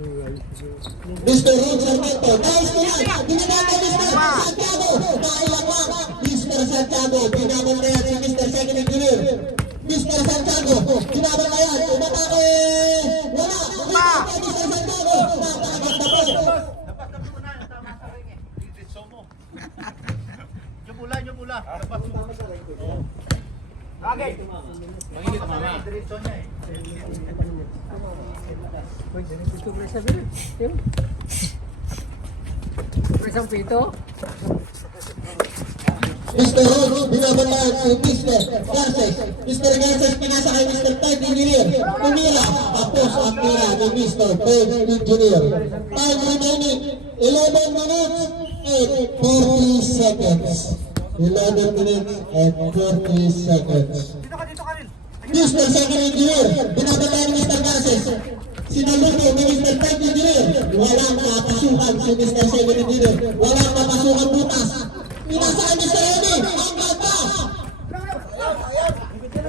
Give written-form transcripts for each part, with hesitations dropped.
Mr. Ron Sarmiento. Nice to yan. Binabanda Mr. Santiago. Nailang lang. Mr. Santiago. Binabanda yan si Mr. Second Engineer. Mr. Santiago. Binabanda yan. Umatake. Wala. Mr. Santiago. Napakaganda po. Yung mula. Okay. Mangingit mama. Diretso niya eh. Presang pito. Mr. Rhodes, binabantaan si Mr. Garces. Mr. Garces, pinasa kay Mr. Third Engineer. Tumira, tapos ang tira ni Mr. Third Engineer. Time remaining, 11 minutes and 40 seconds. 11 minutes and 40 seconds. Mr. Second Engineer, binabantaan ni Mr. Garces. Sinaluto ni Mr. Third Engineer. Walang mapasukan si Mr. Second Engineer. Walang mapasukan butas. Pinasaan Mr. Eddie, ang ganda!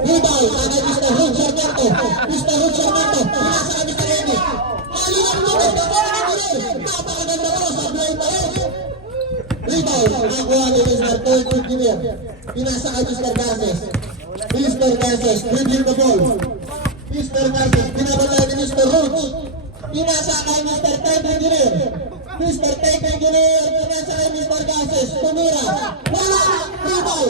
Ribay, sana Mr. Rhodes Sarmiento. Mr. Rhodes Sarmiento, pinasaan Mr. Eddie. Kalinang lumit, napakaganda ko sa blind na rin. Ribay, nakuha ni Mr. Third Engineer. Pinasaan Mr. Garces. Mr. Garces, dribbling the ball. Mr. Garces, binabalay ni Mr. Rhodes. Pinasa kay Mr. Third Engineer. Mr. Third Engineer, pinasa kay Mr. Garces. Tumira. Wala! Ribay!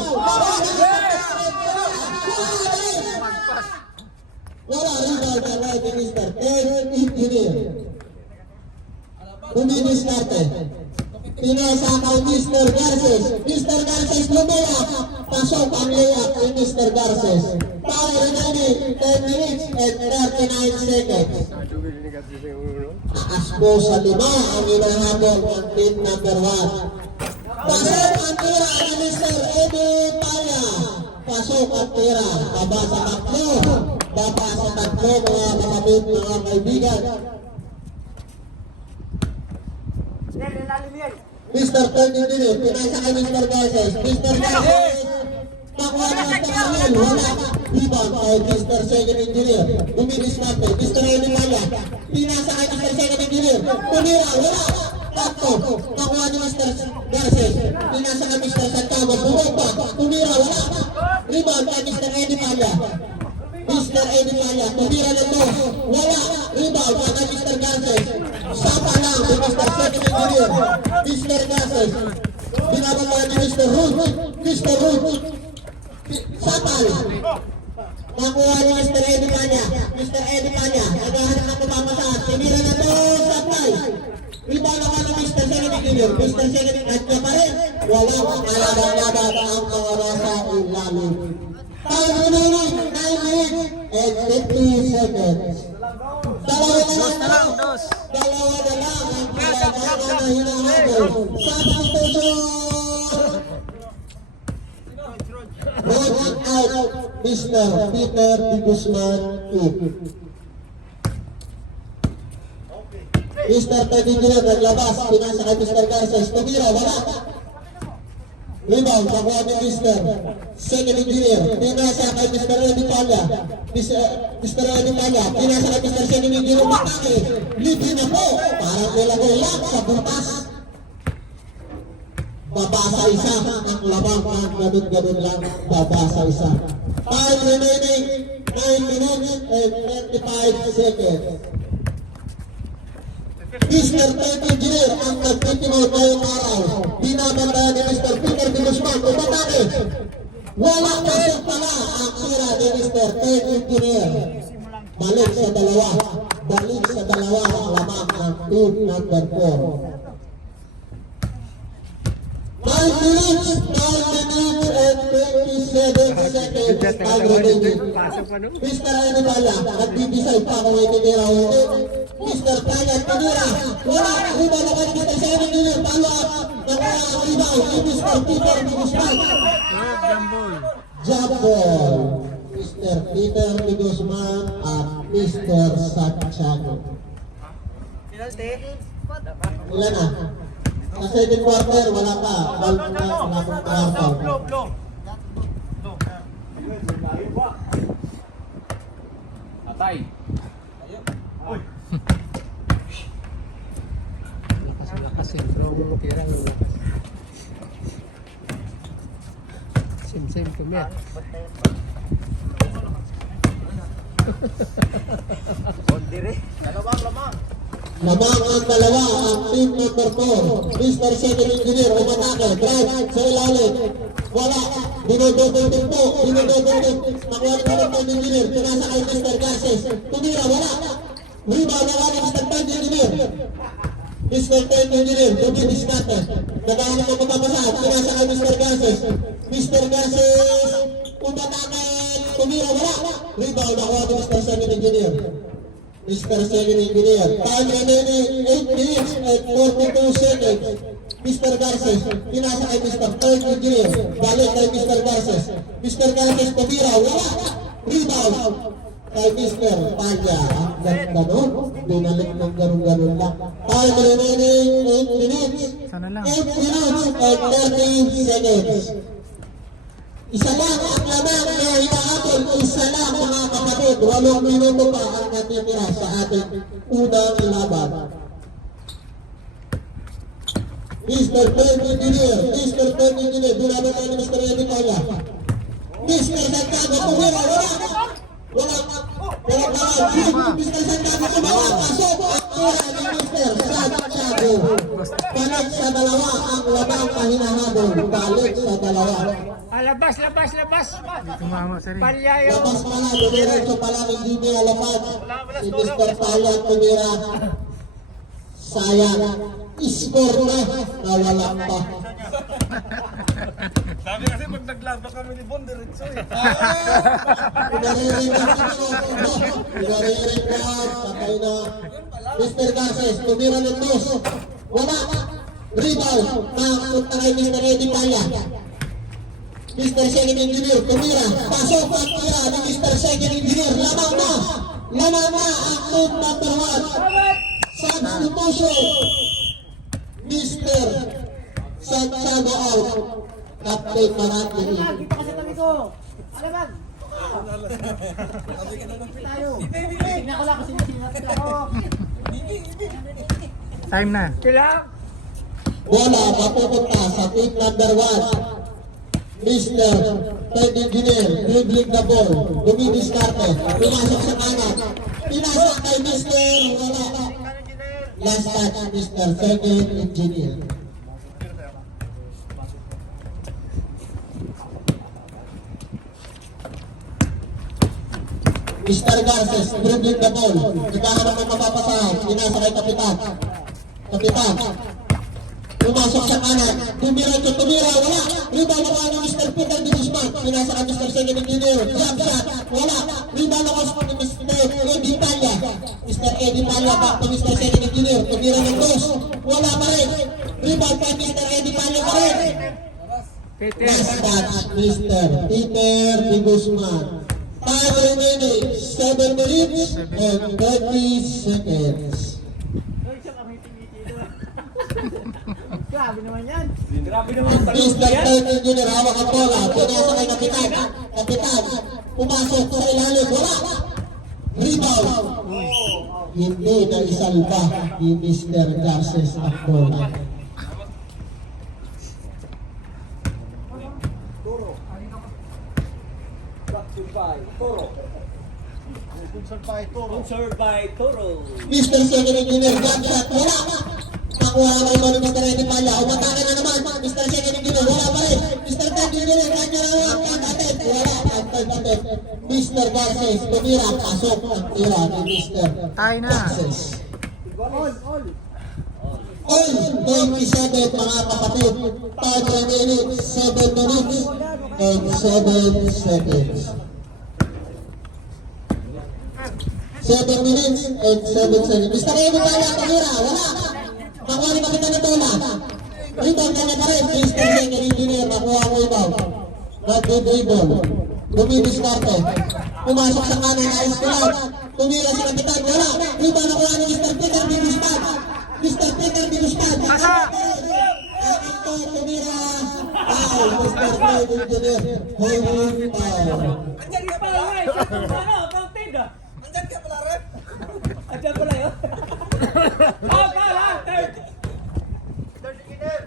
Wala! Ribay kay ni Mr. Third Engineer. Dumidiskarte. Pinasa kay Mr. Garces. Mr. Garces lumira. Pasok ang layup ni Mr. Garces. Time remaining 10 minutes and 39 seconds. Taas po sa 5 ang inahabol ng team number 1. Pasok ang tira ni Mr. Eddie Paya. Pasok ang tira. Baba sa tatlo. Baba sa tatlo mga kapatid, mga kaibigan. Mr. Third Engineer, pinasa kay Mr. Garces. Mr. Garces, nakuha ni Mr. Ariel. Wala. Rebound kay Mr. Second Engineer. Dumidiskarte. Mr. Eddie Paya. Pinasa kay Mr. Second Engineer. Tumira. Wala. Takto. Nakuha ni Mr. Garces. Pinasa kay Mr. Santiago. Bumaba. Tumira. Wala. Rebound kay Mr. Eddie Paya. Mr. Eddie Paya. Tumira na to. Wala. Rebound kay Mr. Garces. Sapa lang kay Mr. Second Engineer. Mr. Garces. Binabantayan ni Mr. Rhodes. Mr. Rhodes. Sapal. Nakuha ni Mr. Eddie Panya. Mr. Eddie Panya. Naghahanap ng pumapasa. Tinira na to. Sapal. Rebound naman ng Mr. Second Engineer. Mr. Second Engineer. At niya pa rin. Walang kalaban-laban ang mga nasa ilalim. Time remaining 9 minutes and 50 seconds. Dalawa na lang. Dalawa na lang ang kalaban na hinahabol. Substitution. Rolling out Mr. Peter De Guzman. Mr. Third Engineer naglabas. Pinasa kay Mr. Garces. Tumira. Wala. Rebound. Nakuha ni Mr. Second Engineer. Pinasa kay Mr. Eddie Panya. Mr. Eddie Panya. Pinasa kay Mr. Second Engineer. Matake. Libre na po. Parang nilagay lang sa butas. Baba sa isa ang labang ang ganun-ganun lang. Baba sa isa. Time remaining 9 minutes and 25 seconds. Mr. Third Engineer ang nagtitimod ngayong araw. Binabantayan ni Mr. Peter De Guzman. Umatake. Wala pasok pala ang tira ni Mr. Third Engineer. Balik sa dalawa. Balik sa dalawa ang lamang ng team number 4. 9 minutes and 27 seconds ang remaining. Mr. Eddie Paya, nag-decide pa kung ititira o hindi. Mr. Paya, tinira. Wala, iba naman ni Mr. Second Engineer. Talo, nakuha ang rebound ni Mr. Peter De Guzman. Jump ball. Mr. Peter De Guzman at Mr. Santiago. Ilan na? Sa second quarter, wala pa. Wala pang foul. Atay. tirang lumakas. Same kami. Lamang ang dalawa, ang team number 4. Mr. Second Engineer, umatake, drive sa ilalim. Wala, dinododong po, dinododong. Nakuha ni Mr. Engineer, pinasa kay Mr. Garces. Tumira, wala. Rebound na kami Mr. Third Engineer. Mr. Third Engineer, duminis natin. Nagahanap ang magpapasa, pinasa kay Mr. Garces. Mr. Garces, umatake, tumira, wala. Rebound, nakuha ni Mr. Second Engineer. Mr. Second Engineer, time remaining 8 minutes and 42 seconds. Mr. Garces, pinasa kay Mr. Third Engineer, balik kay Mr. Garces. Mr. Garces, tumira, wala. Rebound kay Mr. Panya. Ang ganda nun, binalik ng ganun-ganun lang. Time remaining 8 minutes. 8 minutes and 30 seconds. Isa lang ang lamang na inaabot, isa lang mga kapatid. 8 minuto pa ang natitira sa ating unang laban. Mr. Third Engineer, dunabot tayo ni Mr. Eddie Paya. Mr. Santiago, kumira, wala. Mr. Santiago, kumira, pasok ang tira ni Mr. Santiago. Balik sa dalawa ang lamang na hinahabol. Balik sa dalawa. Labas! Tumama sa rin. Palyayo! Labas pala, dumiretso pala hindi niya lapad. Si Mr. Paya tumira. Sayang. Score na. Nawala pa. Sabi kasi pag naglaba kami ni Bon, diretso eh. Pinarinig ko. Patay na. Mr. Garces, tumira ng dos. Wala. Rebound. Nakapunta kay Mr. Eddie Paya. Mr. Second Engineer, tumira. Pasok ang tira ni Mr. Second Engineer. Lamang na ang team number 1. Substitution. Mr. Santiago out. Captain Marati. Dito ka sa tabi ko. Alabag! Tayo. Tignan ko lang kung sino ako. Time na. Wala, mapupunta sa team number 1. Mr. Third Engineer, dribbling the ball. Dumidiskarte. Pinasok sa kanan. Pinasok kay Mr. Wala. Last touch, Mr. Second Engineer. Mr. Garces, dribbling the ball. Naghahanap ng mapapasahan. Pinasa kay Kapitan. Pumasok sa kanan. Tumira, wala. Rebound ako ni Mr. Peter de Guzman. Pinasa kay Mr. Second Engineer. Jump shot, wala. Rebound ako ni Mr. Eddie Paya. Mr. Eddie Paya, back to Mr. Second Engineer. Tumira ng dos. Wala pa rin. Rebound kay Mr. Eddie Paya pa rin. Last touch, Mr. Peter de Guzman. Time remaining 7 minutes and 30 seconds. Grabe naman yan. Mr. Third Engineer, hawak ang bola. Pinasa kay Kapitan. Pumasok sa ilalim. Wala. Rebound. Hindi na isalba ni Mr. Garces ang bola. Sponsored by Toro. Mr. Second Engineer, jump shot. Wala. Nakuha na kayo ni Mr. Eddie Paya. Umatake na naman. Mr. Second Engineer, wala pa rin. Mr. Third Engineer, kanya na lang. Pag-attempt. Wala. Pag-attempt. Mr. Garces, tumira. Pasok ang tira ni Mr. Garces. All 27 mga kapatid. Time remaining 7 minutes and 7 seconds. 7 minutes and 7 seconds. Mr. Eddie Paya, tumira. Wala. Nakuha ni Kapitan ng bola. Rebound ka na pa rin. Mr. Second Engineer, nakuha mo ibaw. Nag-dribble. Dumidiskarte. Pumasok sa kanan na iskolat. Tumira si Kapitan. Wala. Rebound nakuha ni Mr. Peter de Guzman. Mr. Peter de Guzman. Tumira. Foul. Mr. Third Engineer. Holding foul. Andyan ka pala, Ray. Counted ah. Andyan ka pala, Ray. Andyan pala yun. Third engineer.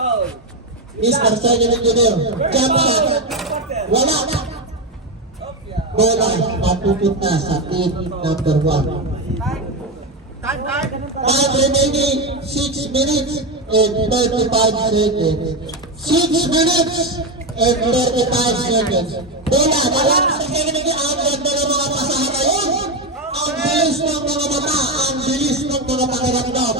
Foul. Mr. Second Engineer. Jump shot. Wala. Bola, mapupit na sa team number 1. Time remaining 6 minutes and 35 seconds. 6 minutes and 35 seconds. Bola, wala sa second engineer. Ang ganda ng mga pasahan ngayon. Ang bilis ng mga mata. Ang bilis ng mga pakiramdam.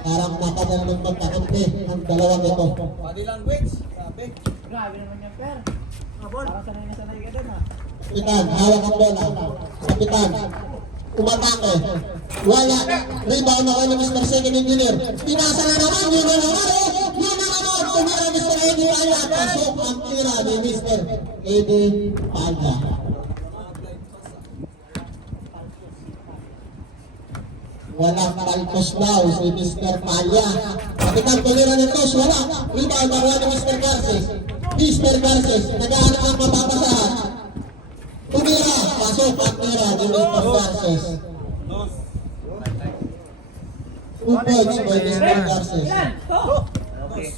Parang matagal ng magkakampi ang dalawang ito. Body language. Grabe. Grabe naman yan, Per. Parang sanay na sanay ka din, ha? Kapitan, hawak ang bola. Kapitan, umatake. Wala. Rebound ako ni Mr. Second Engineer. Pinasa na naman. Yun na naman. Yun na naman. Tumira Mr. Eddie Pala. Pasok ang tira ni Mr. Eddie Pala. Walang palpos daw si Mr. Palya. Kapitan, tumira ng toss. Wala. Rebound ako ni Mr. Garces. Mr. Garces, nag-aanap ang mapapasahan. Tumira, pasok ang tira ni Mr. Garces. 2 points by Mr. Garces. Ilan? To? Okay.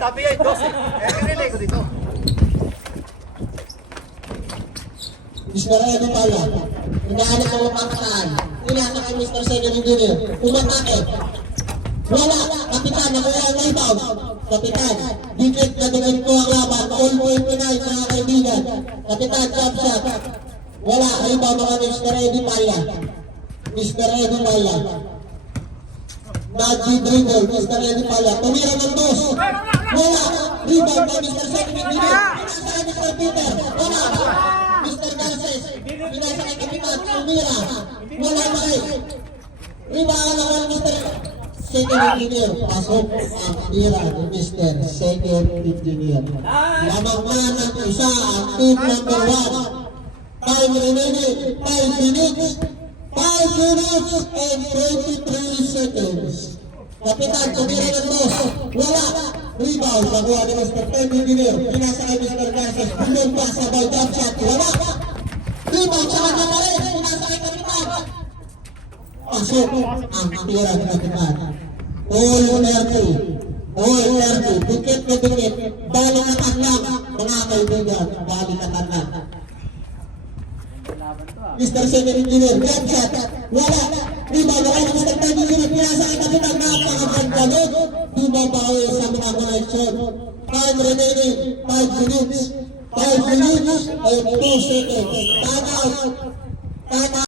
Sabi yan, 12. Eh, kinilay ko dito. Mr. Eddie Pala, hinahanap ang mapapasahan. Inasa kay Mr. Second Engineer. Umatake. Wala, kapitan, nakuha ang rebound. Kapitan, dikit na dikit ko ang laban. All 29 sa mga kaibigan. Kapitan, jump shot. Wala, rebound naman ni Mr. Eddie Pala. Mr. Eddie Pala. Nag-dribble, Mr. Eddie Pala. Tumira ng dos. Wala, rebound by Mr. Second Engineer. Pinasa kay Mr. Peter. Wala. Mr. Garces, pinasa kay kapitan. Tumira. Wala pa rin. Rebound naman Mr. Second Engineer. Pasok ang tira ni Mr. Second Engineer. Lamang na ng isa ang team number 1. Time remaining 5 minutes. 5 minutes and 23 seconds. Kapitan, tumira ng dos. Wala. Rebound. Nakuha ni Mr. Second Engineer. Pinasa kay Mr. Garces. Tulong pa sa ball jump shot. Wala. Rebound sa kanya pa rin. Pinasa kay kapitan. Pasok ang tira ng kapitan. All 30. All 30. Dikit na dikit. Balikatan lang. Mga kaibigan, balikatan lang. Mr. Second Engineer, jump shot. Wala. Rebound ako ng Mr. Second Engineer. Pinasa kay kapitan. Napakagandalo. Bumabawi sa mga connection. Time remaining 5 minutes. 5 minutes and 2 seconds. Time out. Time out.